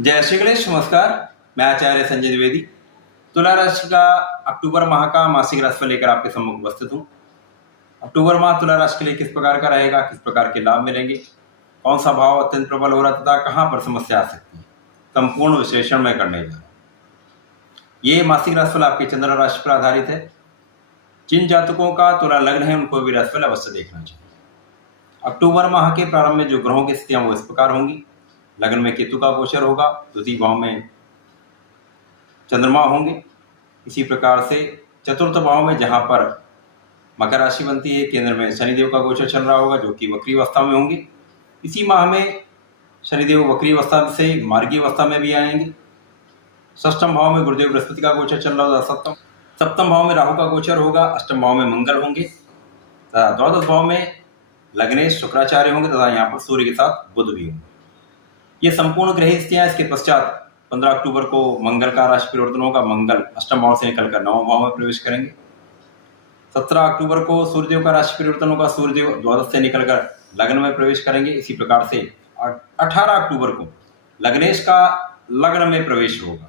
जय श्री गणेश। नमस्कार, मैं आचार्य संजय द्विवेदी तुला राशि का अक्टूबर माह का मासिक राशिफल लेकर आपके सम्मुख उपस्थित हूँ। अक्टूबर माह तुला राशि के लिए किस प्रकार का रहेगा, किस प्रकार के लाभ मिलेंगे, कौन सा भाव अत्यंत प्रबल हो रहा तथा कहाँ पर समस्या आ सकती है, संपूर्ण विश्लेषण में करने जा रहा हूं। ये मासिक राशिफल आपके चंद्र राशि पर आधारित है। जिन जातकों का तुला लग्न है उनको भी राशिफल अवश्य देखना चाहिए। अक्टूबर माह के प्रारंभ में जो ग्रहों की स्थितियां वो इस प्रकार होंगी। लग्न में केतु का गोचर होगा, द्वितीय भाव में चंद्रमा होंगे। इसी प्रकार से चतुर्थ भाव में जहां पर मकर राशि बनती है, केंद्र में शनिदेव का गोचर चल रहा होगा जो कि वक्री अवस्था में होंगे। इसी माह में शनिदेव वक्री अवस्था से मार्गी अवस्था में भी आएंगे। षष्ठम भाव में गुरुदेव बृहस्पति का गोचर चल रहा होगा। सप्तम भाव में राहु का गोचर होगा। अष्टम भाव में मंगल होंगे तथा द्वादश भाव में लग्नेश शुक्राचार्य होंगे तथा यहाँ पर सूर्य के साथ बुध भी होंगे। ये संपूर्ण ग्रह स्थितियां। इसके पश्चात 15 अक्टूबर को मंगल का राशि परिवर्तन होगा। मंगल अष्टम भाव से निकलकर नवम भाव में प्रवेश करेंगे। 17 अक्टूबर को सूर्यदेव का राशि परिवर्तन होगा। सूर्यदेव द्वादश से निकलकर लग्न में प्रवेश करेंगे। इसी प्रकार से 18 अक्टूबर को लग्नेश का लग्न में प्रवेश होगा।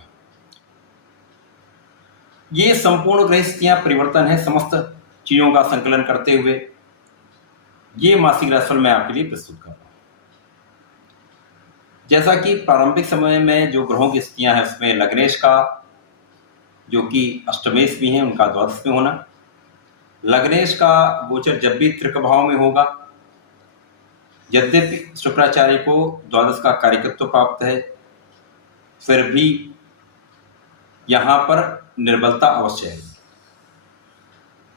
ये संपूर्ण ग्रह स्थितियां परिवर्तन है। समस्त चीजों का संकलन करते हुए ये मासिक राशिफल मैं आपके लिए प्रस्तुत कर रहा हूं। जैसा कि प्रारंभिक समय में जो ग्रहों की स्थितियां हैं उसमें लग्नेश का जो कि अष्टमेश भी हैं उनका द्वादश में होना, लग्नेश का गोचर जब भी तृक भाव में होगा, यद्यपि शुक्राचार्य को द्वादश का कार्यकत्व प्राप्त है फिर भी यहां पर निर्बलता अवश्य है।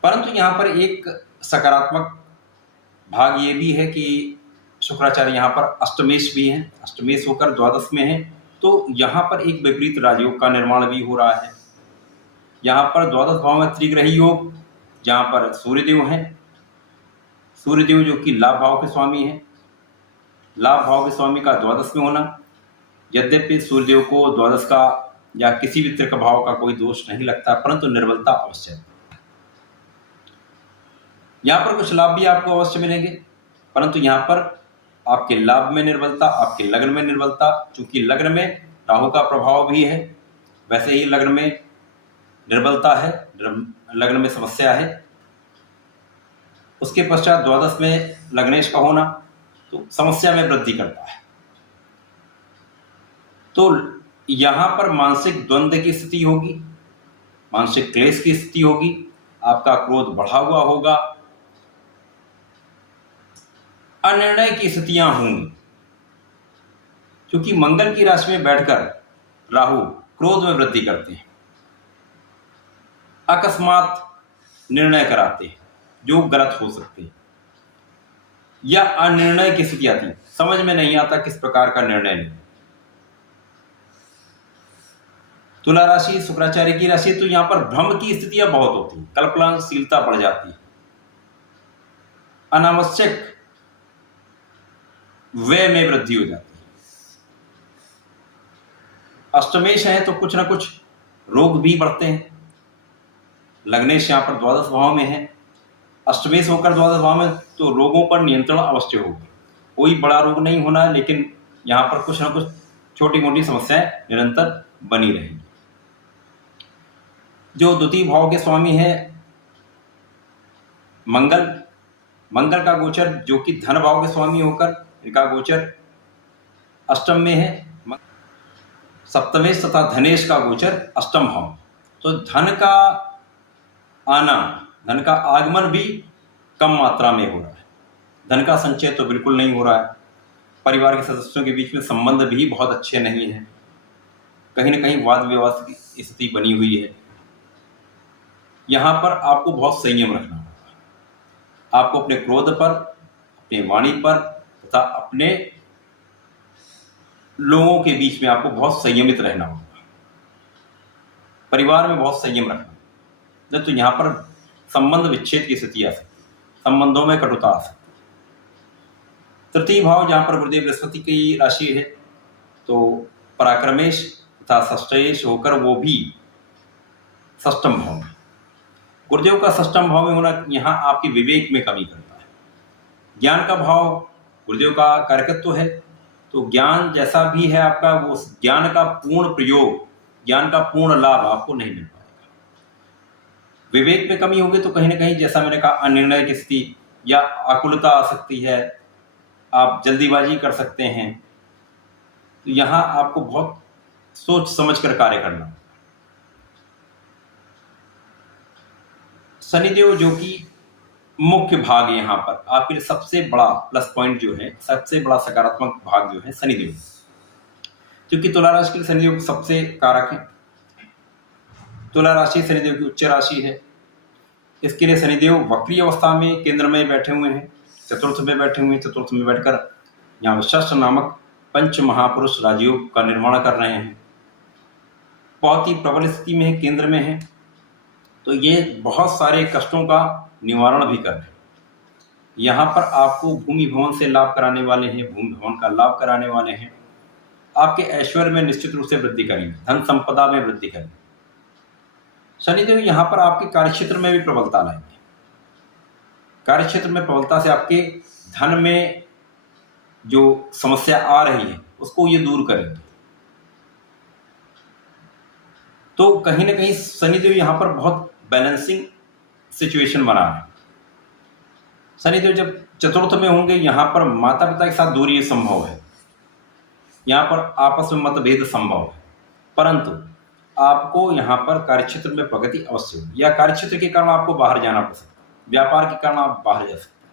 परंतु यहां पर एक सकारात्मक भाग ये भी है कि शुक्राचार्य यहाँ पर अष्टमेश भी हैं, अष्टमेश होकर द्वादश में है, तो यहाँ पर एक विपरीत राजयोग का निर्माण भी हो रहा है। यहाँ पर द्वादश भाव में त्रिग्रही योग जहाँ पर सूर्यदेव हैं, सूर्यदेव जो कि लाभ भाव के स्वामी हैं, लाभ भाव के स्वामी का द्वादश में होना। यद्यपि सूर्यदेव को द्वादश का या किसी भी त्रिक भाव का कोई दोष नहीं लगता परंतु निर्बलता अवश्य है। यहाँ पर कुछ लाभ भी आपको अवश्य मिलेंगे परंतु यहाँ पर आपके लाभ में निर्बलता, आपके लग्न में निर्बलता। चूंकि लग्न में राहु का प्रभाव भी है वैसे ही लग्न में निर्बलता है, लग्न में समस्या है। उसके पश्चात द्वादश में लग्नेश का होना तो समस्या में वृद्धि करता है। तो यहां पर मानसिक द्वंद्व की स्थिति होगी, मानसिक क्लेश की स्थिति होगी, आपका क्रोध बढ़ा हुआ होगा, अनिर्णय की स्थितियां होंगी। क्योंकि मंगल की राशि में बैठकर राहु क्रोध में वृद्धि करते हैं, अकस्मात निर्णय कराते हैं जो गलत हो सकते हैं या अनिर्णय की स्थिति आती है, समझ में नहीं आता किस प्रकार का निर्णय लें। तुला राशि शुक्राचार्य की राशि तो यहां पर भ्रम की स्थितियां बहुत होती हैं, कल्पनाशीलता बढ़ जाती है, अनावश्यक व्यय में वृद्धि हो जाती है। अष्टमेश है तो कुछ ना कुछ रोग भी बढ़ते हैं। लग्नेश यहां पर द्वादश भाव में है, अष्टमेश होकर द्वादश भाव में तो रोगों पर नियंत्रण अवश्य होगा। कोई बड़ा रोग नहीं होना लेकिन यहां पर कुछ ना कुछ छोटी मोटी समस्याएं निरंतर बनी रहेंगी। जो द्वितीय भाव के स्वामी है मंगल, मंगल का गोचर जो कि धन भाव के स्वामी होकर इनका गोचर अष्टम में है। सप्तमेश तथा धनेश का गोचर अष्टम भाव, तो धन का आना, धन का आगमन भी कम मात्रा में हो रहा है। धन का संचय तो बिल्कुल नहीं हो रहा है। परिवार के सदस्यों के बीच में संबंध भी बहुत अच्छे नहीं है, कहीं ना कहीं वाद विवाद की स्थिति बनी हुई है। यहां पर आपको बहुत संयम रखना होगा। आपको अपने क्रोध पर, अपनी वाणी पर तथा अपने लोगों के बीच में आपको बहुत संयमित रहना होगा। परिवार में बहुत संयम रखना, नहीं तो यहां पर संबंध विच्छेद की स्थिति आ सकती है, संबंधों में कटुता आ सकती है। तृतीय भाव जहां पर गुरुदेव बृहस्पति की राशि है तो पराक्रमेश तथा षष्ठेश होकर वो भी षष्ठम भाव में, गुरुदेव का षष्ठम भाव में होना यहां आपके विवेक में कमी करता है। ज्ञान का भाव गुरुदेव का कार्यकत्व है तो ज्ञान जैसा भी है आपका, वो ज्ञान का पूर्ण प्रयोग, ज्ञान का पूर्ण लाभ आपको नहीं मिल पाएगा। विवेक में कमी होगी तो कहीं ना कहीं, जैसा मैंने कहा, अनिर्णय की स्थिति या आकुलता आ सकती है, आप जल्दीबाजी कर सकते हैं। तो यहाँ आपको बहुत सोच समझ कर कार्य करना। शनिदेव जो कि मुख्य भाग है यहाँ पर आपके लिए, सबसे बड़ा प्लस पॉइंट जो है, सबसे बड़ा सकारात्मक भाग जो है शनिदेव, क्योंकि तुला राशि के लिए शनिदेव सबसे कारक है। तुला राशि शनिदेव की उच्च राशि है। इसके लिए शनिदेव वक्री अवस्था में केंद्र में बैठे हुए हैं, चतुर्थ में बैठे हुए हैं। चतुर्थ में बैठकर यहाँ षष्ठ नामक पंच महापुरुष राजयोग का निर्माण कर रहे हैं। बहुत ही प्रबल स्थिति में है, केंद्र में है, तो ये बहुत सारे कष्टों का निवारण भी कर रहे हैं। यहाँ पर आपको भूमि भवन से लाभ कराने वाले हैं, भूमि भवन का लाभ कराने वाले हैं। आपके ऐश्वर्य में निश्चित रूप से वृद्धि करेंगे, धन संपदा में वृद्धि करेंगे। शनिदेव यहाँ पर आपके कार्यक्षेत्र में भी प्रबलता लाएंगे। कार्यक्षेत्र में प्रबलता से आपके धन में जो समस्या आ रही है उसको ये दूर करेंगे। तो कहीं ना कहीं शनिदेव यहाँ पर बहुत बैलेंसिंग सिचुएशन बना रहे हैं। शनिदेव जब चतुर्थ में होंगे, यहाँ पर माता पिता के साथ दूरी संभव है, यहाँ पर आपस में मतभेद संभव है, परंतु आपको यहाँ पर कार्यक्षेत्र में प्रगति अवश्य होगी, या कार्यक्षेत्र के कारण आपको बाहर जाना पड़ सकता है, व्यापार के कारण आप बाहर जा सकते हैं।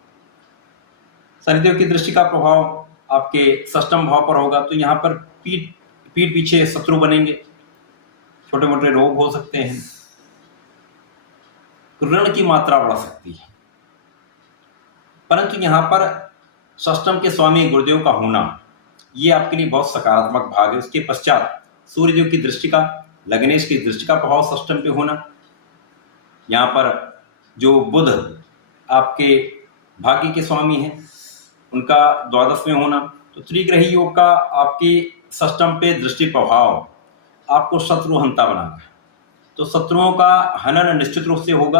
शनिदेव की दृष्टि का प्रभाव आपके षष्ठम भाव पर होगा, तो यहाँ पर पीठ पीछे शत्रु बनेंगे, छोटे मोटे रोग हो सकते हैं, ऋण की मात्रा बढ़ सकती है। परंतु यहाँ पर षष्ठम के स्वामी गुरुदेव का होना ये आपके लिए बहुत सकारात्मक भाग है। उसके पश्चात सूर्यदेव की दृष्टि का, लग्नेश की दृष्टि का प्रभाव षष्ठम पे होना, यहाँ पर जो बुध आपके भाग्य के स्वामी हैं उनका द्वादश में होना, तो त्रिग्रही योग का आपके षष्ठम पे दृष्टि प्रभाव आपको शत्रुहंता बनाना है। तो शत्रुओं का हनन निश्चित रूप से होगा,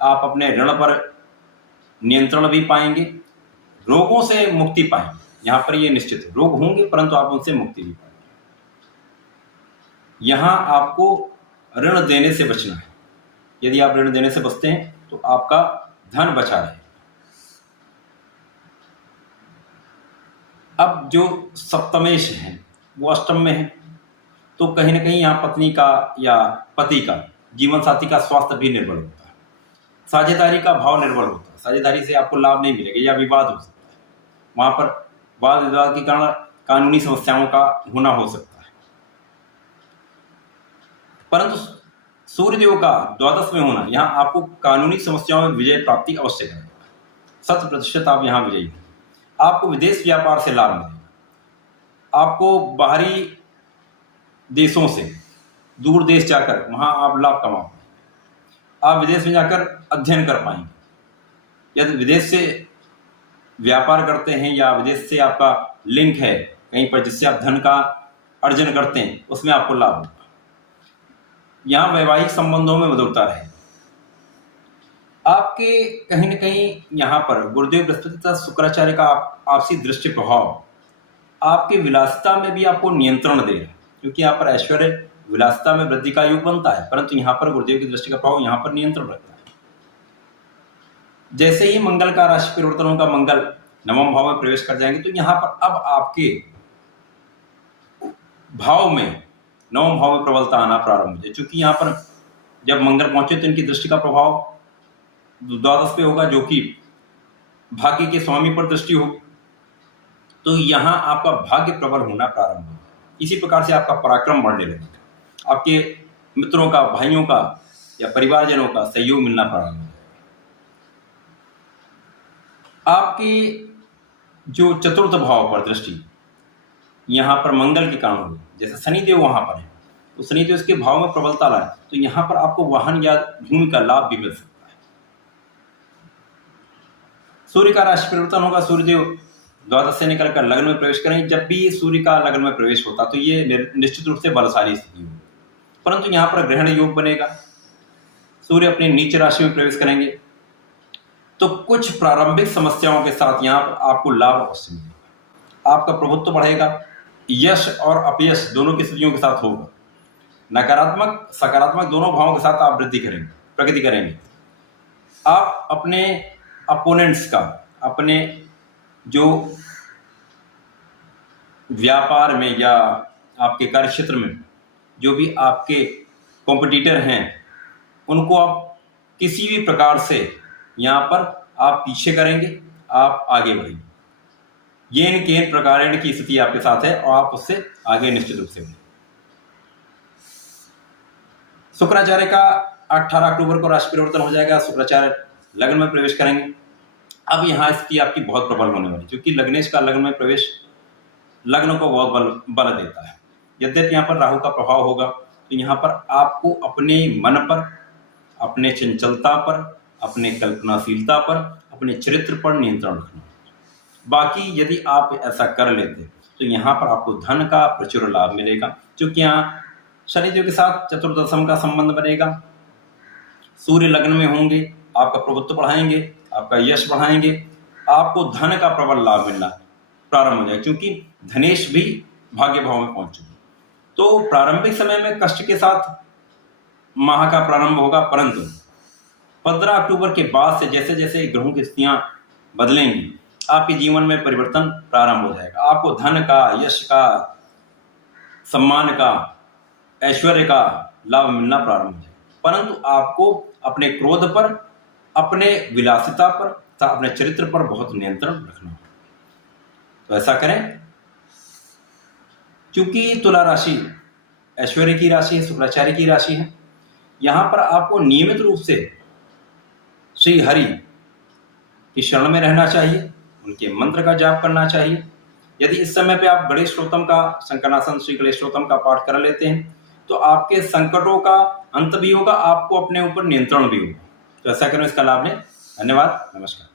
आप अपने ऋण पर नियंत्रण भी पाएंगे, रोगों से मुक्ति पाएंगे। यहाँ पर ये निश्चित है, रोग होंगे परंतु आप उनसे मुक्ति भी पाएंगे। यहाँ आपको ऋण देने से बचना है। यदि आप ऋण देने से बचते हैं तो आपका धन बचा रहे। अब जो सप्तमेश है वो अष्टम में है, तो कहीं ना कहीं यहाँ पत्नी का या पति का, जीवन साथी का स्वास्थ्य भी निर्भर होता है, साझेदारी का भाव निर्भर होता है। साझेदारी से आपको लाभ नहीं मिलेगा या विवाद हो सकता है, वहां पर वाद विवाद के कारण कानूनी समस्याओं का होना हो सकता है। परंतु सूर्यदेव का द्वादश में होना यहाँ आपको कानूनी समस्याओं में विजय प्राप्ति अवश्य करेगा। 100% आप यहाँ विजयी हैं। आपको विदेश व्यापार से लाभ मिलेगा। आपको बाहरी देशों से, दूर देश जाकर वहां आप लाभ कमा पाएंगे। आप विदेश में जाकर अध्ययन कर पाएंगे। यदि विदेश से व्यापार करते हैं या विदेश से आपका लिंक है कहीं पर जिससे आप धन का अर्जन करते हैं, उसमें आपको लाभ होगा। यहाँ वैवाहिक संबंधों में मधुरता रहे। आपके कहीं न कहीं यहाँ पर गुरुदेव बृहस्पति तथा शुक्राचार्य का आपसी दृष्टि प्रभाव आपके विलासिता में भी आपको नियंत्रण दे रहा है, क्योंकि यहाँ पर ऐश्वर्य विलासिता में वृद्धि का योग बनता है, परंतु यहाँ पर गुरुदेव की दृष्टि का प्रभाव यहाँ पर नियंत्रण रखता है। जैसे ही मंगल का राशि परिवर्तन होगा, मंगल नवम भाव में प्रवेश कर जाएंगे, तो यहाँ पर अब आपके भाव में, नवम भाव में प्रबलता आना प्रारंभ हो जाए। क्योंकि यहाँ पर जब मंगल पहुंचे तो इनकी दृष्टि का प्रभाव द्वादश पे होगा, जो कि भाग्य के स्वामी पर दृष्टि होगी, तो यहाँ आपका भाग्य प्रबल होना प्रारंभ होगा। इसी प्रकार से आपका पराक्रम बढ़ने लगेगा, आपके मित्रों का, भाइयों का या परिवारजनों का सहयोग मिलना प्रारंभ होगा। आपकी जो चतुर्थ भाव पर दृष्टि यहाँ पर मंगल के कारण होगी, जैसे शनिदेव वहां पर है, तो शनिदेव उसके भाव में प्रबलता लाए, तो यहाँ पर आपको वाहन या भूमि का लाभ भी मिल सकता है। सूर्य का राशि परिवर्तन होगा, सूर्यदेव द्वादश से निकलकर लग्न में प्रवेश करेंगे। जब भी सूर्य का लग्न में प्रवेश होता तो ये निश्चित रूप से बलशाली स्थिति होगी, परंतु यहाँ पर ग्रहण योग बनेगा। सूर्य अपनी नीच राशि में प्रवेश करेंगे तो कुछ प्रारंभिक समस्याओं के साथ यहाँ पर आपको लाभ अवश्य मिलेगा। आपका प्रभुत्व बढ़ेगा, यश और अपयश दोनों की स्थितियों के साथ होगा। नकारात्मक सकारात्मक दोनों भावों के साथ आप प्रगति करेंगे। आप अपने अपोनेंट्स का, अपने जो व्यापार में या आपके कार्य क्षेत्र में जो भी आपके कॉम्पिटिटर हैं, उनको आप किसी भी प्रकार से यहाँ पर आप पीछे करेंगे, आप आगे बढ़ेंगे। येन केन प्रकारेण की स्थिति आपके साथ है और आप उससे आगे निश्चित रूप से बढ़ेंगे। शुक्राचार्य का 18 अक्टूबर को राशि परिवर्तन हो जाएगा। शुक्राचार्य लग्न में प्रवेश करेंगे। अब यहाँ स्थिति आपकी बहुत प्रबल होने वाली, क्योंकि लग्नेश का लग्न में प्रवेश लग्न को बहुत बल देता है। यद्यपि यहाँ पर राहु का प्रभाव होगा, तो यहाँ पर आपको अपने मन पर, अपने चंचलता पर, अपने कल्पनाशीलता पर, अपने चरित्र पर नियंत्रण रखना। बाकी यदि आप ऐसा कर लेते तो यहाँ पर आपको धन का प्रचुर लाभ मिलेगा, क्योंकि यहाँ शनिदेव के साथ चतुर्दशम का संबंध बनेगा। सूर्य लग्न में होंगे, आपका प्रभुत्व बढ़ाएंगे, आपका यश बढ़ाएंगे, आपको धन का प्रबल लाभ मिलना प्रारंभ हो जाएगा, क्योंकि धनेश भी भाग्य भाव में पहुंच चुके। तो प्रारंभिक समय में कष्ट के साथ माह का प्रारंभ होगा, परंतु 15 अक्टूबर के बाद से जैसे जैसे ग्रहों की स्थितियां बदलेंगी, आपके जीवन में परिवर्तन प्रारंभ हो जाएगा। आपको धन का, यश का, सम्मान का, ऐश्वर्य का लाभ मिलना प्रारंभ हो जाएगा। परंतु आपको अपने क्रोध पर, अपने विलासिता पर तथा अपने चरित्र पर बहुत नियंत्रण रखना होगा। तो ऐसा करें, क्योंकि तुला राशि ऐश्वर्य की राशि है, शुक्राचार्य की राशि है। यहां पर आपको नियमित रूप से श्री हरि की शरण में रहना चाहिए, उनके मंत्र का जाप करना चाहिए। यदि इस समय पे आप गणेश स्तोत्रम का, शंकरनाशन श्री गणेश स्तोत्रम का पाठ कर लेते हैं, तो आपके संकटों का अंत भी होगा, आपको अपने ऊपर नियंत्रण भी होगा। तो ऐसा करें, इसका लाभ लें। धन्यवाद, नमस्कार।